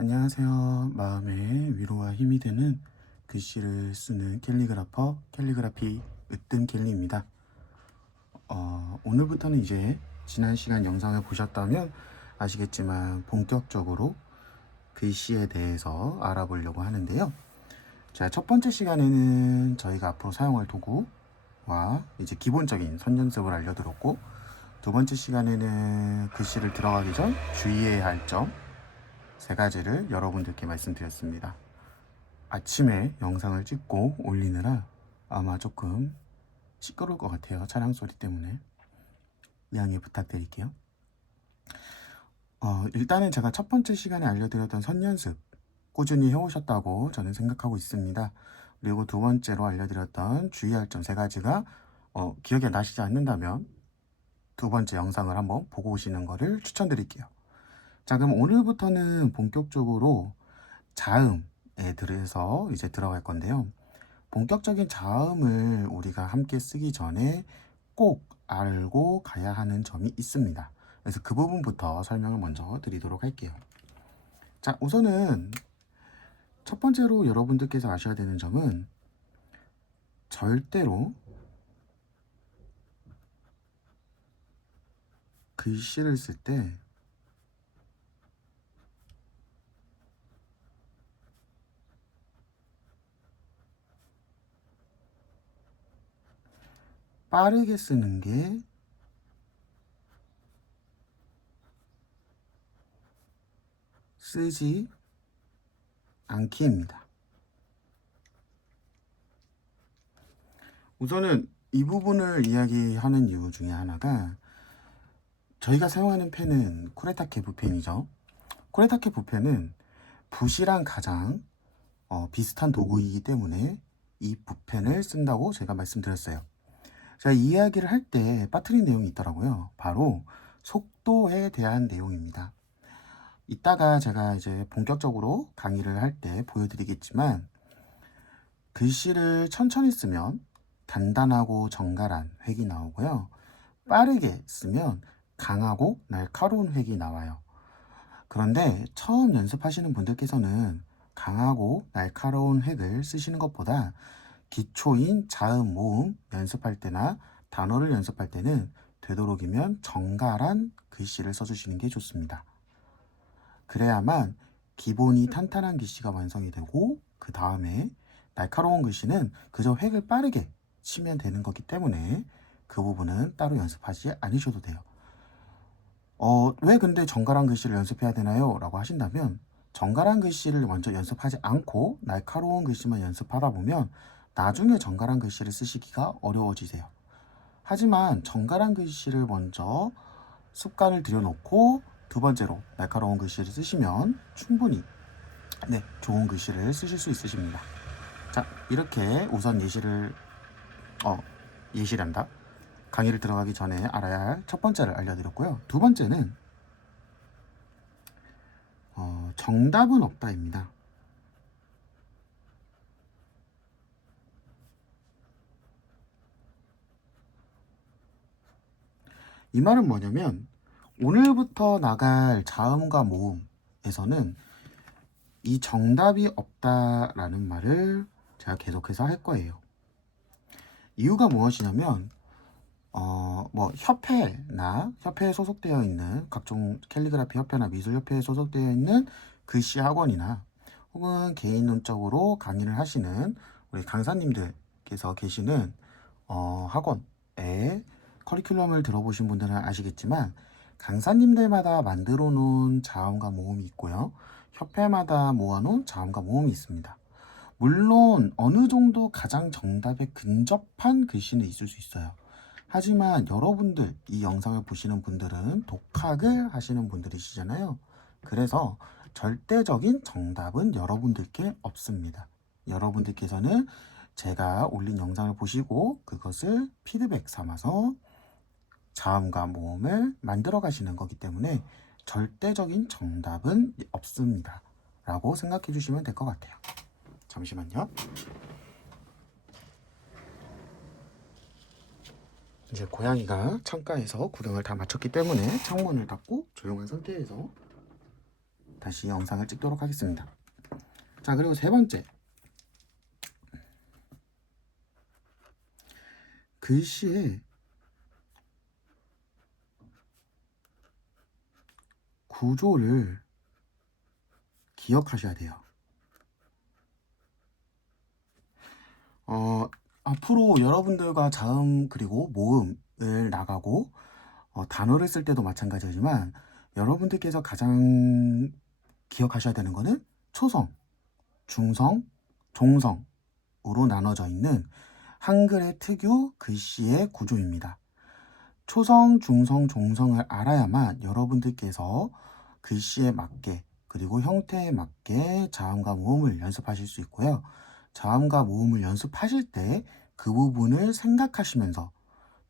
안녕하세요. 마음의 위로와 힘이 되는 글씨를 쓰는 캘리그라퍼 캘리그라피 으뜸 캘리입니다. 오늘부터는 이제 지난 시간 영상을 보셨다면 아시겠지만 본격적으로 글씨에 대해서 알아보려고 하는데요. 자, 첫 번째 시간에는 저희가 앞으로 사용할 도구와 이제 기본적인 선 연습을 알려드렸고, 두 번째 시간에는 글씨를 들어가기 전 주의해야 할 점 세 가지를 여러분들께 말씀드렸습니다. 아침에 영상을 찍고 올리느라 아마 조금 시끄러울 것 같아요. 차량 소리 때문에 양해 부탁드릴게요. 일단은 제가 첫 번째 시간에 알려드렸던 선 연습 꾸준히 해오셨다고 저는 생각하고 있습니다. 그리고 두 번째로 알려드렸던 주의할 점 세 가지가 기억이 나시지 않는다면 두 번째 영상을 한번 보고 오시는 것을 추천드릴게요. 자, 그럼 오늘부터는 본격적으로 자음에 들어서 이제 들어갈 건데요. 본격적인 자음을 우리가 함께 쓰기 전에 꼭 알고 가야 하는 점이 있습니다. 그래서 그 부분부터 설명을 먼저 드리도록 할게요. 자, 우선은 첫 번째로 여러분들께서 아셔야 되는 점은 절대로 글씨를 쓸 때 빠르게 쓰는 게 쓰지 않기입니다. 우선은 이 부분을 이야기하는 이유 중에 하나가 저희가 사용하는 펜은 쿠레타케 붓펜이죠. 쿠레타케 붓펜은 붓이랑 가장 비슷한 도구이기 때문에 이 붓펜을 쓴다고 제가 말씀드렸어요. 제가 이 이야기를 할 때 빠뜨린 내용이 있더라고요. 바로 속도에 대한 내용입니다. 이따가 제가 이제 본격적으로 강의를 할 때 보여드리겠지만 글씨를 천천히 쓰면 단단하고 정갈한 획이 나오고요. 빠르게 쓰면 강하고 날카로운 획이 나와요. 그런데 처음 연습하시는 분들께서는 강하고 날카로운 획을 쓰시는 것보다 기초인 자음, 모음 연습할 때나 단어를 연습할 때는 되도록이면 정갈한 글씨를 써주시는 게 좋습니다. 그래야만 기본이 탄탄한 글씨가 완성이 되고 그 다음에 날카로운 글씨는 그저 획을 빠르게 치면 되는 거기 때문에 그 부분은 따로 연습하지 않으셔도 돼요. 왜 근데 정갈한 글씨를 연습해야 되나요? 라고 하신다면 정갈한 글씨를 먼저 연습하지 않고 날카로운 글씨만 연습하다 보면 나중에 정갈한 글씨를 쓰시기가 어려워지세요. 하지만 정갈한 글씨를 먼저 습관을 들여놓고 두 번째로 날카로운 글씨를 쓰시면 충분히 좋은 글씨를 쓰실 수 있으십니다. 자, 이렇게 우선 예시란다. 강의를 들어가기 전에 알아야 할 첫 번째를 알려드렸고요. 두 번째는 정답은 없다입니다. 이 말은 뭐냐면 오늘부터 나갈 자음과 모음에서는 이 정답이 없다라는 말을 제가 계속해서 할 거예요. 이유가 무엇이냐면 협회에 소속되어 있는 각종 캘리그라피 협회나 미술협회에 소속되어 있는 글씨 학원이나 혹은 개인 논적으로 강의를 하시는 우리 강사님들께서 계시는 학원의 커리큘럼을 들어보신 분들은 아시겠지만 강사님들마다 만들어 놓은 자음과 모음이 있고요. 협회마다 모아놓은 자음과 모음이 있습니다. 물론 어느 정도 가장 정답에 근접한 글씨는 있을 수 있어요. 하지만 여러분들, 이 영상을 보시는 분들은 독학을 하시는 분들이시잖아요. 그래서 절대적인 정답은 여러분들께 없습니다. 여러분들께서는 제가 올린 영상을 보시고 그것을 피드백 삼아서 자음과 모음을 만들어 가시는 거기 때문에 절대적인 정답은 없습니다. 라고 생각해 주시면 될 것 같아요. 잠시만요. 이제 고양이가 창가에서 구경을 다 마쳤기 때문에 창문을 닫고 조용한 상태에서 다시 영상을 찍도록 하겠습니다. 자, 그리고 세 번째, 글씨의 구조를 기억하셔야 돼요. 앞으로 여러분들과 자음 그리고 모음을 나가고 단어를 쓸 때도 마찬가지지만 여러분들께서 가장 기억하셔야 되는 거는 초성, 중성, 종성으로 나눠져 있는 한글의 특유 글씨의 구조입니다. 초성, 중성, 종성을 알아야만 여러분들께서 글씨에 맞게 그리고 형태에 맞게 자음과 모음을 연습하실 수 있고요. 자음과 모음을 연습하실 때 그 부분을 생각하시면서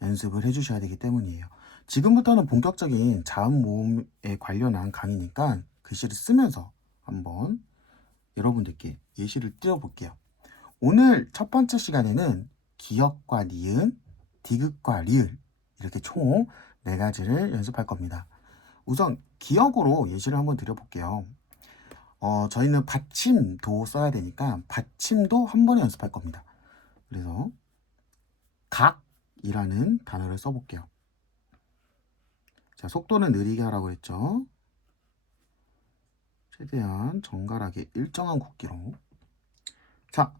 연습을 해주셔야 되기 때문이에요. 지금부터는 본격적인 자음 모음에 관련한 강의니까 글씨를 쓰면서 한번 여러분들께 예시를 띄워볼게요. 오늘 첫 번째 시간에는 기역과 니은, 디귿과 리을 이렇게 총 4가지를 연습할 겁니다. 우선 기역으로 예시를 한번 드려볼게요. 저희는 받침도 써야 되니까 받침도 한 번에 연습할 겁니다. 그래서 각이라는 단어를 써볼게요. 자, 속도는 느리게 하라고 했죠. 최대한 정갈하게 일정한 굵기로. 자,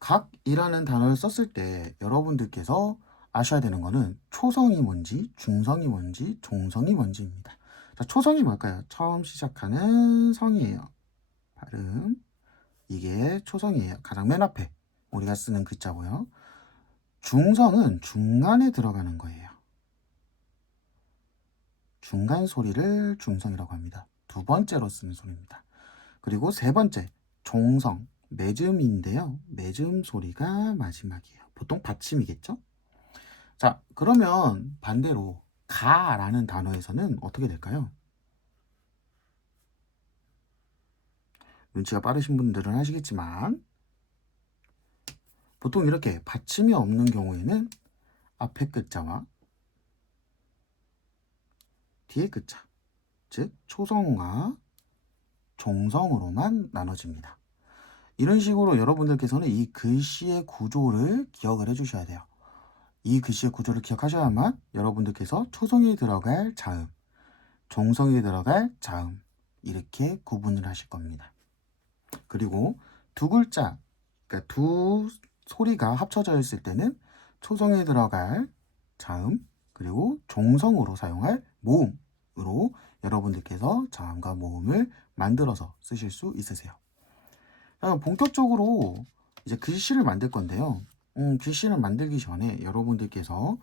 각이라는 단어를 썼을 때 여러분들께서 아셔야 되는 거는 초성이 뭔지, 중성이 뭔지, 종성이 뭔지입니다. 자, 초성이 뭘까요? 처음 시작하는 성이에요. 발음. 이게 초성이에요. 가장 맨 앞에 우리가 쓰는 글자고요. 중성은 중간에 들어가는 거예요. 중간 소리를 중성이라고 합니다. 두 번째로 쓰는 소리입니다. 그리고 세 번째, 종성, 매즘인데요. 매즘 소리가 마지막이에요. 보통 받침이겠죠? 자, 그러면 반대로 가라는 단어에서는 어떻게 될까요? 눈치가 빠르신 분들은 아시겠지만 보통 이렇게 받침이 없는 경우에는 앞에 글자와 뒤에 글자, 즉 초성과 종성으로만 나눠집니다. 이런 식으로 여러분들께서는 이 글씨의 구조를 기억을 해주셔야 돼요. 이 글씨의 구조를 기억하셔야만 여러분들께서 초성에 들어갈 자음, 종성에 들어갈 자음 이렇게 구분을 하실 겁니다. 그리고 두 글자, 그러니까 두 소리가 합쳐져 있을 때는 초성에 들어갈 자음 그리고 종성으로 사용할 모음으로 여러분들께서 자음과 모음을 만들어서 쓰실 수 있으세요. 본격적으로 이제 글씨를 만들 건데요. 글씨를 만들기 전에 여러분들께서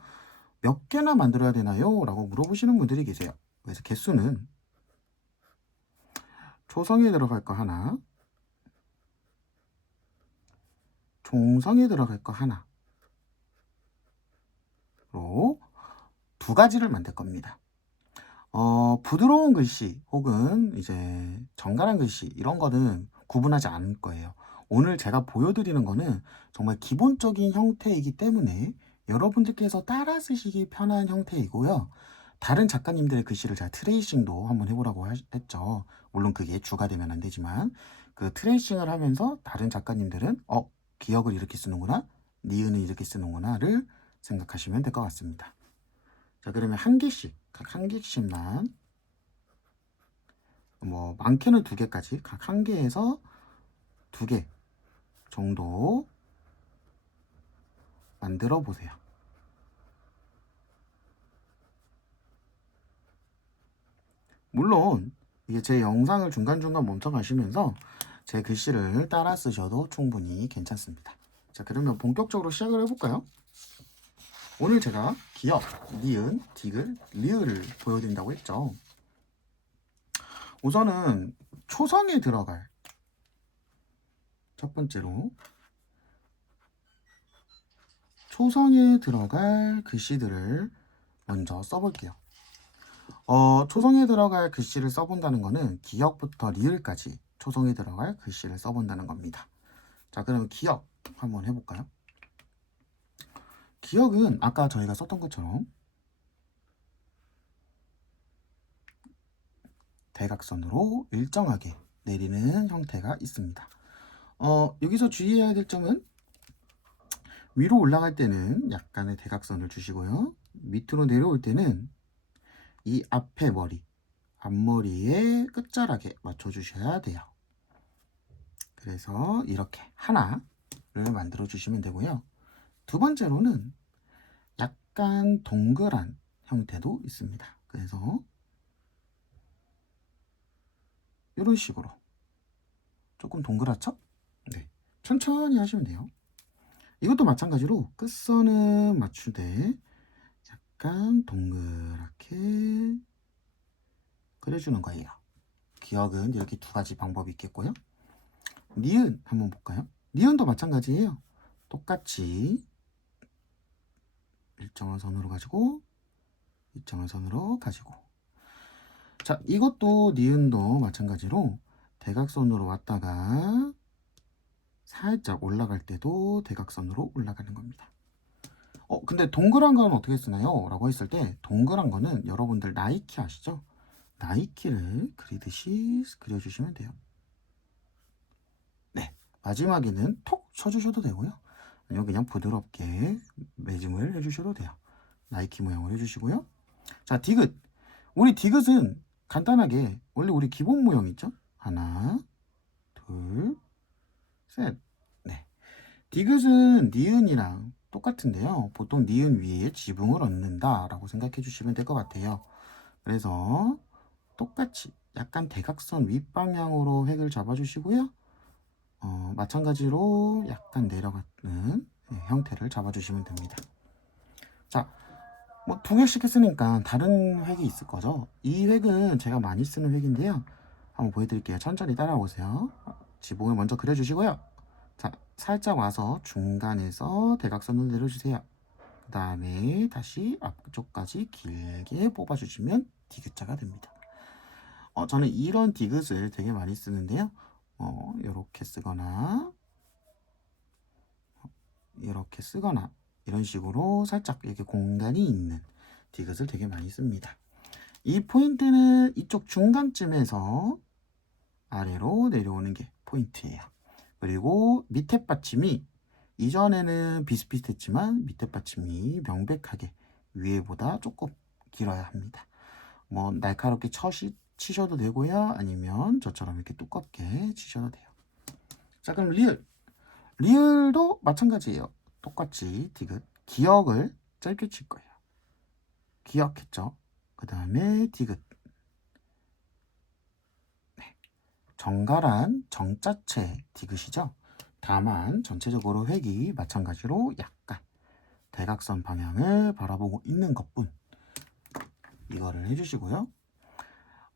몇 개나 만들어야 되나요? 라고 물어보시는 분들이 계세요. 그래서 개수는 초성에 들어갈 거 하나, 종성에 들어갈 거 하나로 두 가지를 만들 겁니다. 부드러운 글씨 혹은 이제 정갈한 글씨 이런 거는 구분하지 않을 거예요. 오늘 제가 보여드리는 거는 정말 기본적인 형태이기 때문에 여러분들께서 따라 쓰시기 편한 형태이고요. 다른 작가님들의 글씨를 제가 트레이싱도 한번 해보라고 했죠. 물론 그게 주가 되면 안 되지만 그 트레이싱을 하면서 다른 작가님들은 기역을 이렇게 쓰는구나, 니은을 이렇게 쓰는구나를 생각하시면 될 것 같습니다. 자, 그러면 한 개씩, 각 한 개씩만, 뭐 많게는 2개까지 각 한 개에서 2개 정도 만들어 보세요. 물론 이게 제 영상을 중간중간 멈춰 가시면서 제 글씨를 따라 쓰셔도 충분히 괜찮습니다. 자, 그러면 본격적으로 시작을 해볼까요? 오늘 제가 기역, 니은, 디귿, 리을을 보여드린다고 했죠. 우선은 초성에 들어갈 첫 번째로 초성에 들어갈 글씨들을 먼저 써볼게요. 초성에 들어갈 글씨를 써본다는 거는 기역부터 리을까지 초성에 들어갈 글씨를 써본다는 겁니다. 자, 그러면 기역 한번 해볼까요? 기역은 아까 저희가 썼던 것처럼 대각선으로 일정하게 내리는 형태가 있습니다. 여기서 주의해야 될 점은 위로 올라갈 때는 약간의 대각선을 주시고요. 밑으로 내려올 때는 이 앞에 머리, 앞머리의 끝자락에 맞춰주셔야 돼요. 그래서 이렇게 하나를 만들어 주시면 되고요. 두 번째로는 약간 동그란 형태도 있습니다. 그래서 이런 식으로 조금 동그랗죠? 네, 천천히 하시면 돼요. 이것도 마찬가지로 끝선은 맞추되 약간 동그랗게 그려주는 거예요. 기억은 이렇게 두 가지 방법이 있겠고요. 니은 한번 볼까요? 니은도 마찬가지예요. 똑같이 일정한 선으로 가지고 일정한 선으로 가지고, 자, 이것도 니은도 마찬가지로 대각선으로 왔다가 살짝 올라갈 때도 대각선으로 올라가는 겁니다. 근데 동그란 건 어떻게 쓰나요? 라고 했을 때 동그란 거는 여러분들 나이키 아시죠? 나이키를 그리듯이 그려주시면 돼요. 네, 마지막에는 톡 쳐주셔도 되고요. 아니면 그냥 부드럽게 매짐을 해주셔도 돼요. 나이키 모양을 해주시고요. 자, 디귿. 우리 디귿은 간단하게 원래 우리 기본 모형 있죠? 하나, 둘, 셋. 네. 디귿은 니은이랑 똑같은데요. 보통 니은 위에 지붕을 얹는다 라고 생각해 주시면 될 것 같아요. 그래서 똑같이 약간 대각선 윗방향으로 획을 잡아주시고요. 마찬가지로 약간 내려가는 형태를 잡아주시면 됩니다. 자, 뭐 두 개씩 했으니까 다른 획이 있을 거죠. 이 획은 제가 많이 쓰는 획인데요. 한번 보여드릴게요. 천천히 따라오세요. 지붕을 먼저 그려주시고요. 자, 살짝 와서 중간에서 대각선을 내려주세요. 그 다음에 다시 앞쪽까지 길게 뽑아주시면 디귿자가 됩니다. 저는 이런 디귿을 되게 많이 쓰는데요. 이렇게 쓰거나 이렇게 쓰거나 이런 식으로 살짝 이렇게 공간이 있는 디귿을 되게 많이 씁니다. 이 포인트는 이쪽 중간쯤에서 아래로 내려오는 게 포인트예요. 그리고 밑에 받침이 이전에는 비슷비슷했지만 밑에 받침이 명백하게 위에보다 조금 길어야 합니다. 뭐 날카롭게 치셔도 되고요. 아니면 저처럼 이렇게 두껍게 치셔도 돼요. 자, 그럼 리을. 리을도 마찬가지예요. 똑같이 디귿. 기역을 짧게 칠 거예요. 기역했죠. 그 다음에 디귿. 네. 정갈한 정자체 디귿이죠. 다만 전체적으로 획이 마찬가지로 약간 대각선 방향을 바라보고 있는 것뿐. 이거를 해주시고요.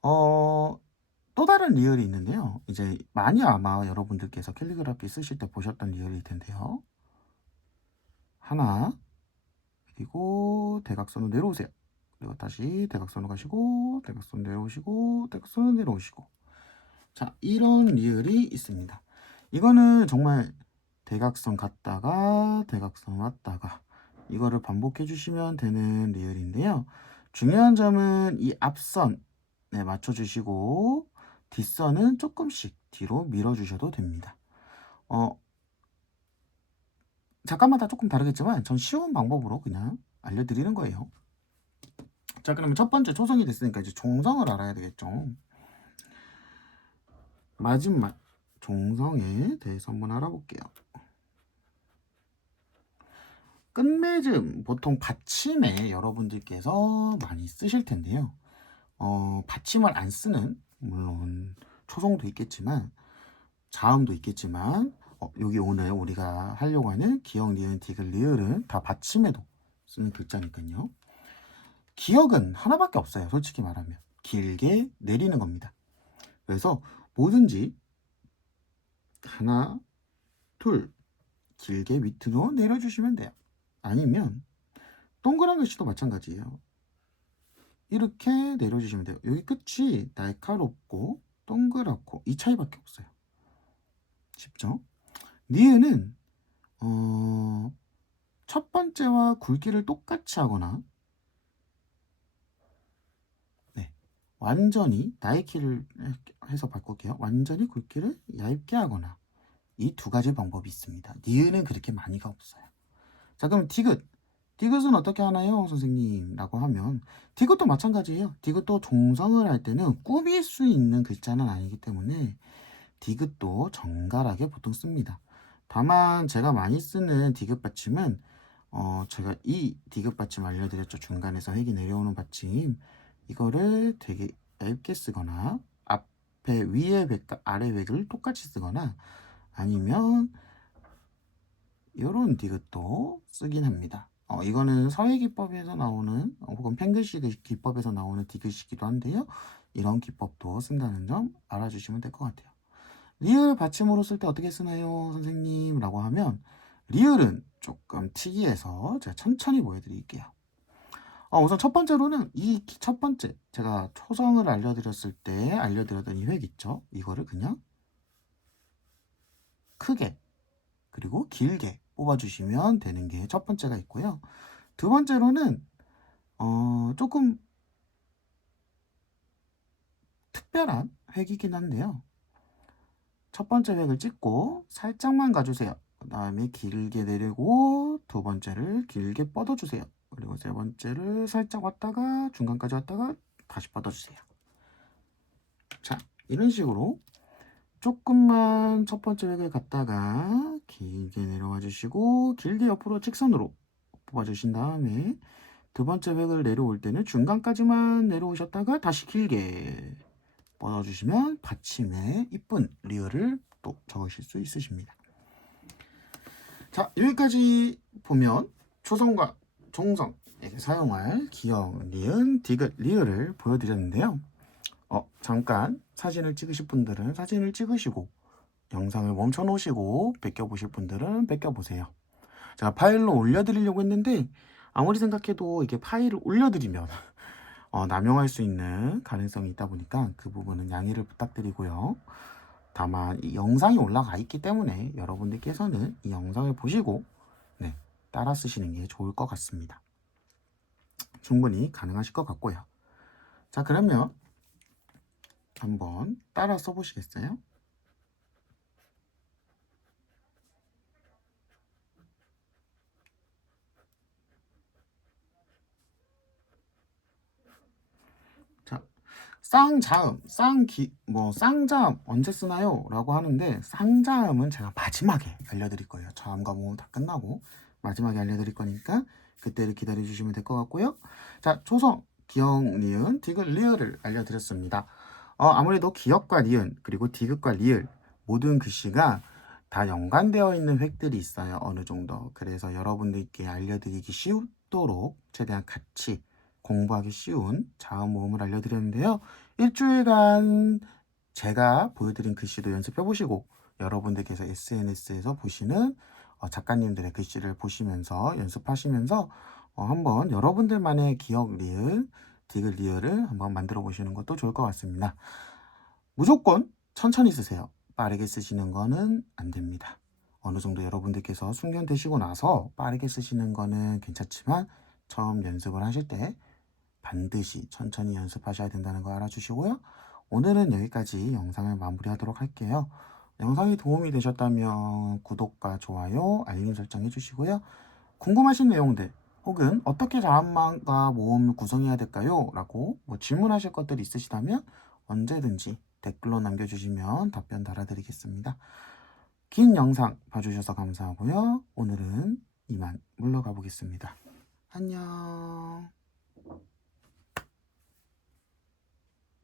또 다른 리을이 있는데요. 이제 많이 아마 여러분들께서 캘리그라피 쓰실 때 보셨던 리을일 텐데요. 하나, 그리고 대각선으로 내려오세요. 그리고 다시 대각선으로 가시고 대각선 내려오시고 대각선으로 내려오시고. 자, 이런 리을이 있습니다. 이거는 정말 대각선 갔다가 대각선 왔다가 이거를 반복해 주시면 되는 리을인데요. 중요한 점은 이 앞선에 맞춰 주시고 뒷선은 조금씩 뒤로 밀어 주셔도 됩니다. 작가마다 조금 다르겠지만 전 쉬운 방법으로 그냥 알려드리는 거예요. 자, 그러면 첫 번째 초성이 됐으니까 이제 종성을 알아야 되겠죠. 마지막 종성에 대해서 한번 알아볼게요. 끝맺음 보통 받침에 여러분들께서 많이 쓰실 텐데요. 받침을 안 쓰는 물론 초성도 있겠지만 자음도 있겠지만 여기 오늘 우리가 하려고 하는 기역, 니은, 디귿, 리을은 다 받침에도 쓰는 글자니까요. 기역은 하나밖에 없어요. 솔직히 말하면 길게 내리는 겁니다. 그래서 뭐든지 하나, 둘 길게 밑으로 내려주시면 돼요. 아니면 동그란 글씨도 마찬가지예요. 이렇게 내려주시면 돼요. 여기 끝이 날카롭고 동그랗고 이 차이밖에 없어요. 쉽죠? 니은은 첫 번째와 굵기를 똑같이 하거나 완전히 나이키를 해서 바꿀게요. 완전히 굵기를 얇게 하거나 이 두 가지 방법이 있습니다. 니은은 그렇게 많이가 없어요. 자, 그럼 디귿. 디귿은 어떻게 하나요, 선생님? 라고 하면 디귿도 마찬가지예요. 디귿도 종성을 할 때는 꾸밀 수 있는 글자는 아니기 때문에 디귿도 정갈하게 보통 씁니다. 다만 제가 많이 쓰는 디귿 받침은 제가 이 디귿 받침 알려드렸죠. 중간에서 획이 내려오는 받침. 이거를 되게 얇게 쓰거나 앞에 위에 획과 아래 획을 똑같이 쓰거나 아니면 이런 디귿도 쓰긴 합니다. 이거는 서예 기법에서 나오는 혹은 펜글식 기법에서 나오는 디귿이기도 한데요. 이런 기법도 쓴다는 점 알아주시면 될 것 같아요. 리을 받침으로 쓸 때 어떻게 쓰나요, 선생님? 라고 하면 리을은 조금 특이해서 제가 천천히 보여드릴게요. 우선 첫 번째로는 이 첫 번째 제가 초성을 알려드렸을 때 알려드렸던 이 획 있죠? 이거를 그냥 크게 그리고 길게 뽑아주시면 되는 게 첫 번째가 있고요. 두 번째로는 조금 특별한 획이긴 한데요. 첫 번째 획을 찍고 살짝만 가주세요. 그 다음에 길게 내리고 두 번째를 길게 뻗어주세요. 그리고 세 번째를 살짝 왔다가 중간까지 왔다가 다시 뻗어주세요. 자, 이런 식으로 조금만 첫 번째 획을 갖다가 길게 내려와 주시고 길게 옆으로 직선으로 뽑아주신 다음에 두 번째 획을 내려올 때는 중간까지만 내려오셨다가 다시 길게 뻗어주시면 받침에 이쁜 리을을 또 적으실 수 있으십니다. 자, 여기까지 보면 초성과 종성에게 사용할 기역, 니은, 디귿, 리을을 보여드렸는데요. 잠깐 사진을 찍으실 분들은 사진을 찍으시고 영상을 멈춰 놓으시고 베껴보실 분들은 베껴보세요. 제가 파일로 올려드리려고 했는데 아무리 생각해도 이게 파일을 올려드리면 남용할 수 있는 가능성이 있다 보니까 그 부분은 양해를 부탁드리고요. 다만 이 영상이 올라가 있기 때문에 여러분들께서는 이 영상을 보시고 따라 쓰시는 게 좋을 것 같습니다. 충분히 가능하실 것 같고요. 자, 그러면 한번 따라 써보시겠어요? 자, 쌍자음, 쌍자음 언제 쓰나요? 라고 하는데 쌍자음은 제가 마지막에 알려드릴 거예요. 자음과 모음 다 끝나고 마지막에 알려드릴 거니까 그때를 기다려 주시면 될 것 같고요. 자, 초성, 기역, 니은, 디귿, 리을을 알려드렸습니다. 아무래도 기역과 니은 그리고 디귿과 리을 모든 글씨가 다 연관되어 있는 획들이 있어요. 어느 정도. 그래서 여러분들께 알려드리기 쉽도록 최대한 같이 공부하기 쉬운 자음 모음을 알려드렸는데요. 일주일간 제가 보여드린 글씨도 연습해 보시고 여러분들께서 SNS에서 보시는 작가님들의 글씨를 보시면서 연습하시면서 한번 여러분들만의 기억 리을, 디귿 리을을 한번 만들어 보시는 것도 좋을 것 같습니다. 무조건 천천히 쓰세요. 빠르게 쓰시는 거는 안 됩니다. 어느 정도 여러분들께서 숙련되시고 나서 빠르게 쓰시는 거는 괜찮지만 처음 연습을 하실 때 반드시 천천히 연습하셔야 된다는 거 알아주시고요. 오늘은 여기까지 영상을 마무리하도록 할게요. 영상이 도움이 되셨다면 구독과 좋아요, 알림 설정 해주시고요. 궁금하신 내용들 혹은 어떻게 자음과 모음을 구성해야 될까요? 라고 질문하실 것들이 있으시다면 언제든지 댓글로 남겨주시면 답변 달아드리겠습니다. 긴 영상 봐주셔서 감사하고요. 오늘은 이만 물러가 보겠습니다. 안녕.